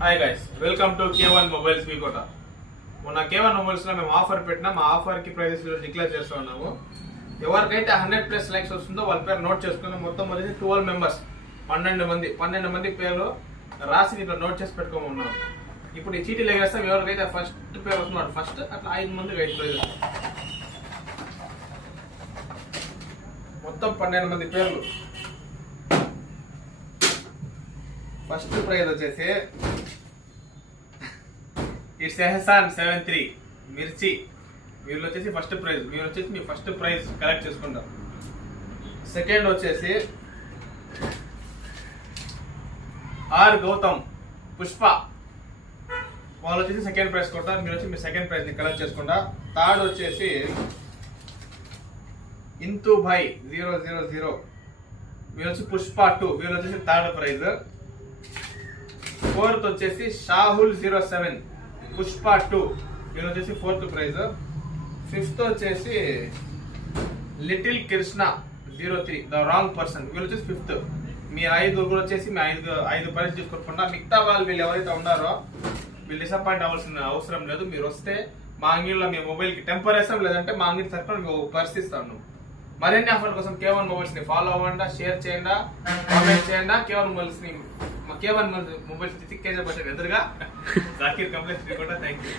Hi guys, welcome to K1 mobiles మీకోట. మొన్న K1 మొబైల్స్లో మేము ఆఫర్ పెట్టినాం. ఆ ఆఫర్కి ప్రైజెస్ డిక్లేర్ చేస్తూ ఉన్నాము. ఎవరికైతే 100+ లైక్స్ వస్తుందో వాళ్ళ పేరు నోట్ చేసుకున్నాం. మొత్తం వచ్చేసి 12 మెంబర్స్, 12 మంది పేర్లు రాసి ఇట్లా నోట్ చేసి పెట్టుకోమన్నాం. ఇప్పుడు ఈ చీటీలు ఎగేస్తాం. ఎవరికైతే ఫస్ట్ పేరు వస్తున్నాడు ఫస్ట్, అట్లా 5 మందికి 5 ప్రైజెస్. మొత్తం 12 మంది పేర్లు. ఫస్ట్ ప్రైజ్ వచ్చేసి ఇట్స్ ఎహసాన్ 73 మిర్చి. వీళ్ళు వచ్చేసి ఫస్ట్ ప్రైజ్. మీరు వచ్చేసి మీ ఫస్ట్ ప్రైజ్ కలెక్ట్ చేసుకుంటారు. సెకండ్ వచ్చేసి ఆర్ గౌతమ్ పుష్ప, వాళ్ళు వచ్చేసి సెకండ్ ప్రైజ్ కొట్టారు. మీరు వచ్చి మీ సెకండ్ ప్రైజ్ ని కలెక్ట్ చేసుకుంటా. థర్డ్ వచ్చేసి ఇంతు భాయ్ 000, మీరు వచ్చి పుష్ప 2, వీళ్ళు వచ్చేసి థర్డ్ ప్రైజ్. ఫోర్త్ వచ్చేసి షాహుల్ 07 పుష్ప 2, వీళ్ళు వచ్చేసి ఫోర్త్ ప్రైజ్. ఫిఫ్త్ వచ్చేసి little Krishna 03 the wrong person, వీళ్ళు వచ్చేసి ఫిఫ్త్. మీరు 5 వచ్చేసి మీ 5 ప్రైజ్ తీసుకోకుండా మిగతా వాళ్ళు వీళ్ళు ఎవరైతే ఉన్నారో వీళ్ళు డిసప్పాయింట్ అవ్వాల్సిన అవసరం లేదు. మీరు వస్తే మా అంగిల్లో మీ మొబైల్కి టెంపర్ వేస్తాం, లేదంటే మా అంగిలి తరఫున మీకు పరిస్థిస్తాను. మరిన్ని ఆఫర్ల కోసం K1 మొబైల్స్ ని ఫాలో అవ్వండి, షేర్ చేయండి, కామెంట్ చేయండి. K1 మొబైల్స్ ని K1 మొబైల్స్ ఎదురుగా జాకీర్ కంప్లైంట్స్ కూడా. Thank you.